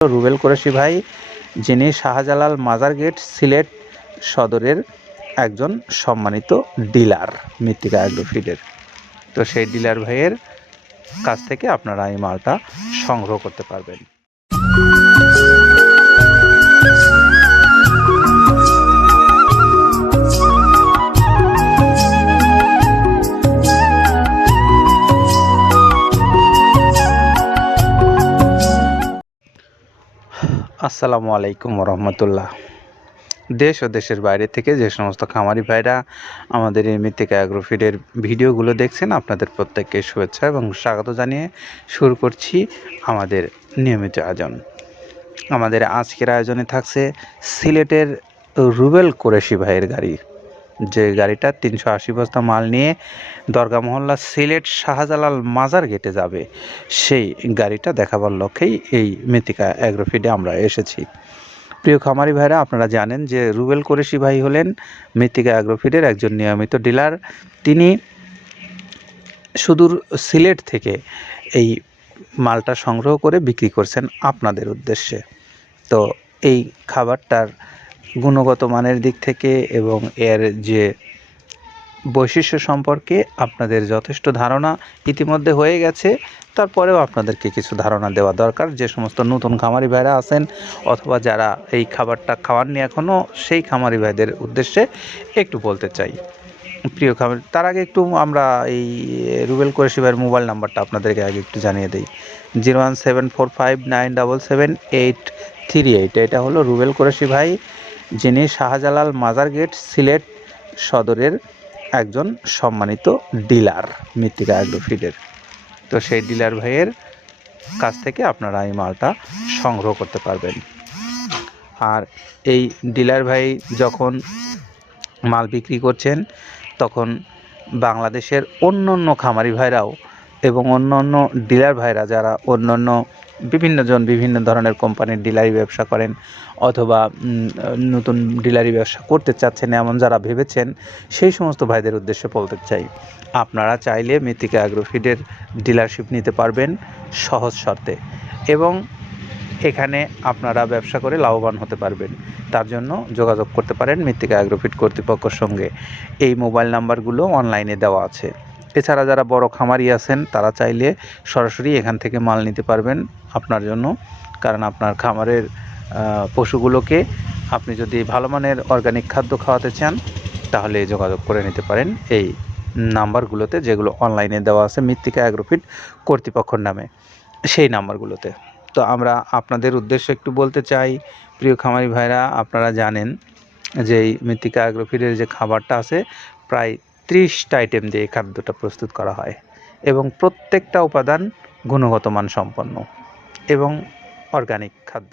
রুবেল কোরেশি ভাই, যিনি শাহজালাল মাজার গেট, সিলেট সদরের একজন সম্মানিত ডিলার, মৃত্তিকা ফিডের তো সেই ডিলার ভাইয়ের কাছ থেকে আপনারা এই মালটা সংগ্রহ করতে পারবেন। আসসালামু আলাইকুম রহমতুল্লাহ দেশ ও দেশের বাইরে থেকে যে সমস্ত খামারি ভাইরা আমাদের এই মৃত্তিকা অ্যাগ্রোফিডের ভিডিওগুলো দেখছেন, আপনাদের প্রত্যেককে শুভেচ্ছা এবং স্বাগত জানিয়ে শুরু করছি আমাদের নিয়মিত আয়োজন। আমাদের আজকের আয়োজনে থাকছে সিলেটের রুবেল কোরেশি ভাইয়ের গাড়ি। যে গাড়িটা তিনশো আশি বস্তা মাল নিয়ে দরগা মহল্লা সিলেট শাহজালাল মাজার গেটে যাবে, সেই গাড়িটা দেখাবার লক্ষ্যেই এই মৃত্তিকা অ্যাগ্রোফিডে আমরা এসেছি। প্রিয় খামারি ভাইরা, আপনারা জানেন যে রুবেল কোরেশি ভাই হলেন মৃত্তিকা অ্যাগ্রোফিডের একজন নিয়মিত ডিলার। তিনি সুদূর সিলেট থেকে এই মালটা সংগ্রহ করে বিক্রি করছেন আপনাদের উদ্দেশ্যে। তো এই খাবারটার গুণগত মানের দিক থেকে এবং এর যে বৈশিষ্ট্য সম্পর্কে আপনাদের যথেষ্ট ধারণা ইতিমধ্যে হয়ে গেছে, তারপরেও আপনাদেরকে কিছু ধারণা দেওয়া দরকার। যে সমস্ত নতুন খামারি ভাইরা আছেন অথবা যারা এই খাবারটা খাওয়ার খাওয়াননি এখনও সেই খামারি ভাইদের উদ্দেশ্যে একটু বলতে চাই। প্রিয় খামারি, তার আগে একটু আমরা এই রুবেল কোরেশি ভাইয়ের মোবাইল নাম্বারটা আপনাদেরকে আগে একটু জানিয়ে দিই। Zero one seven four five nine double seven eight three eight, এটা হলো রুবেল কোরেশি ভাই। যিনি শাহজালাল মাজার গেট সিলেট সদরের একজন সম্মানিত ডিলার, মৃত্তিকা অ্যাগ্রোফিডের তো সেই ডিলার ভাইয়ের কাছ থেকে আপনারা এই মালটা সংগ্রহ করতে পারবেন। আর এই ডিলার ভাই যখন মাল বিক্রি করছেন, তখন বাংলাদেশের অন্য অন্য খামারি ভাইরাও এবং অন্য অন্য ডিলার ভাইরা, যারা অন্য অন্য বিভিন্নজন বিভিন্ন ধরনের কোম্পানির ডিলারি ব্যবসা করেন অথবা নতুন ডিলারি ব্যবসা করতে চাচ্ছেন এমন যারা ভেবেছেন, সেই সমস্ত ভাইদের উদ্দেশ্যে বলতে চাই, আপনারা চাইলে মৃত্তিকা অ্যাগ্রোফিডের ডিলারশিপ নিতে পারবেন সহজ শর্তে এবং এখানে আপনারা ব্যবসা করে লাভবান হতে পারবেন। তার জন্য যোগাযোগ করতে পারেন মৃত্তিকা অ্যাগ্রোফিট কর্তৃপক্ষের সঙ্গে। এই মোবাইল নাম্বারগুলো অনলাইনে দেওয়া আছে। এছাড়া যারা বড় খামারি আছেন, তারা চাইলে সরাসরি এখান থেকে মাল নিতে পারবেন আপনার জন্য। কারণ আপনার খামারের পশুগুলোকে আপনি যদি ভালো মানের অর্গানিক খাদ্য খাওয়াতে চান, তাহলে যোগাযোগ করে নিতে পারেন। এই নাম্বারগুলোতে যেগুলো অনলাইনে দেওয়া আছে, মৃত্তিকা অ্যাগ্রোফিট কর্তৃপক্ষের নামে, সেই নাম্বারগুলোতে। তো আমরা আপনাদের উদ্দেশ্যে একটু বলতে চাই, প্রিয় খামারি ভাইরা, আপনারা জানেন যে এই মৃত্তিকা অ্যাগ্রোফিডের যে খাবারটা আছে, প্রায় ত্রিশটা আইটেম দিয়ে খাদ্যটা প্রস্তুত করা হয় এবং প্রত্যেকটা উপাদান গুণগত মান সম্পন্ন এবং অর্গানিক খাদ্য।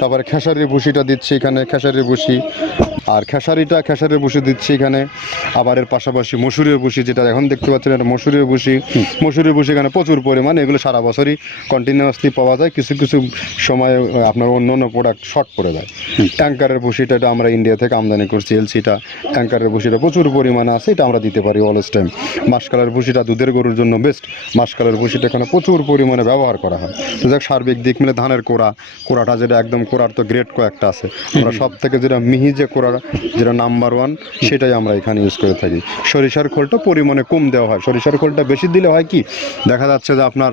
তারপরে খেসারির ভুসিটা দিচ্ছি এখানে, খেসারির ভুসি আর খেসারিটা, খেসারির ভুসি দিচ্ছি এখানে। আবার এর পাশাপাশি মসুরের ভুসি যেটা এখন দেখতে পাচ্ছেন এটা মসুরের ভুসি মসুরের ভুসি এখানে প্রচুর পরিমাণে, এগুলো সারা বছরই কন্টিনিউয়াসলি পাওয়া যায়। কিছু কিছু সময়ে আপনার অন্য অন্য প্রোডাক্ট শর্ট পড়ে যায় ট্যাঙ্কারের ভুসিটা এটা আমরা ইন্ডিয়া থেকে আমদানি করছি, এলসিটা। ট্যাঙ্কারের ভুসিটা প্রচুর পরিমাণে আছে, এটা আমরা দিতে পারি অলস টাইম মাসকালের ভুসিটা দুধের গরুর জন্য বেস্ট মাসকালের ভুসিটা এখানে প্রচুর পরিমাণে ব্যবহার করা হয়। তো যাক, সার্বিক দিক মিলে ধানের কোড়া। কোড়াটা যেটা একদম কোড়ার তো গ্রেড কয়েকটা আছে। আমরা সব থেকে যেটা মিহি যে কোরার যেটা নাম্বার ওয়ান সেটাই আমরা এখানে ইউজ করে থাকি। সরিষার খোলটা পরিমাণে কম দেওয়া হয়। সরিষার খোলটা বেশি দিলে হয় কি? দেখা যাচ্ছে যে আপনার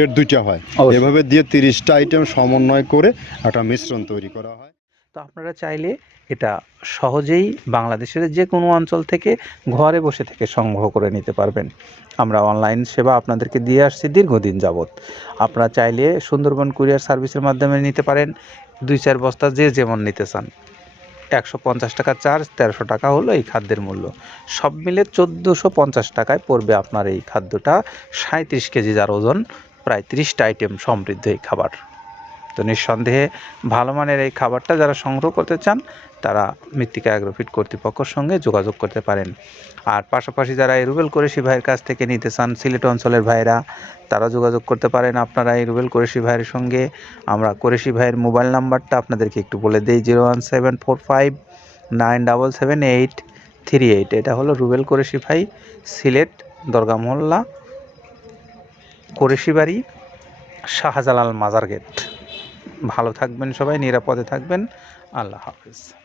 গ্রেড দুইটা হয়। এভাবে দিয়ে তিরিশটা আইটেম সমন্বয় করে একটা মিশ্রণ তৈরি করা হয়। তো আপনারা চাইলে এটা সহজেই বাংলাদেশের যে কোনো অঞ্চল থেকে ঘরে বসে থেকে সংগ্রহ করে নিতে পারবেন। আমরা অনলাইন সেবা আপনাদেরকে দিয়ে আসছি দীর্ঘদিন যাবৎ। আপনারা চাইলে সুন্দরবন কুরিয়ার সার্ভিসের মাধ্যমে নিতে পারেন। দুই চার বস্তা যে যেমন নিতে চান। একশো পঞ্চাশ টাকা চার্জ তেরোশো টাকা হলো এই খাদ্যের মূল্য। সব মিলে চোদ্দোশো পঞ্চাশ টাকায় পড়বে আপনার এই খাদ্যটা। সাঁত্রিশ কেজি যার ওজন প্রায় তিরিশটা আইটেম সমৃদ্ধ এই খাবার। তো নিঃসন্দেহে ভালো মানের এই খাবারটা যারা সংগ্রহ করতে চান, তারা মৃত্তিকা অ্যাগ্রোফিট কর্তৃপক্ষের সঙ্গে যোগাযোগ করতে পারেন। আর পাশাপাশি যারা এই রুবেল কোরেশি ভাইয়ের কাছ থেকে নিতে চান, সিলেট অঞ্চলের ভাইরা তারা যোগাযোগ করতে পারেন আপনারা এই রুবেল কোরেশি ভাইয়ের সঙ্গে। আমরা কোরেশি ভাইয়ের মোবাইল নাম্বারটা আপনাদেরকে একটু বলে দিই, zero one seven four five nine double seven eight three eight. এটা হলো রুবেল কোরেশি ভাই, সিলেট, দরগা মহল্লা কোরেশি বাড়ি শাহজালাল মাজার গেট। ভালো থাকবেন সবাই নিরাপদে থাকবেন। আল্লাহ হাফিজ।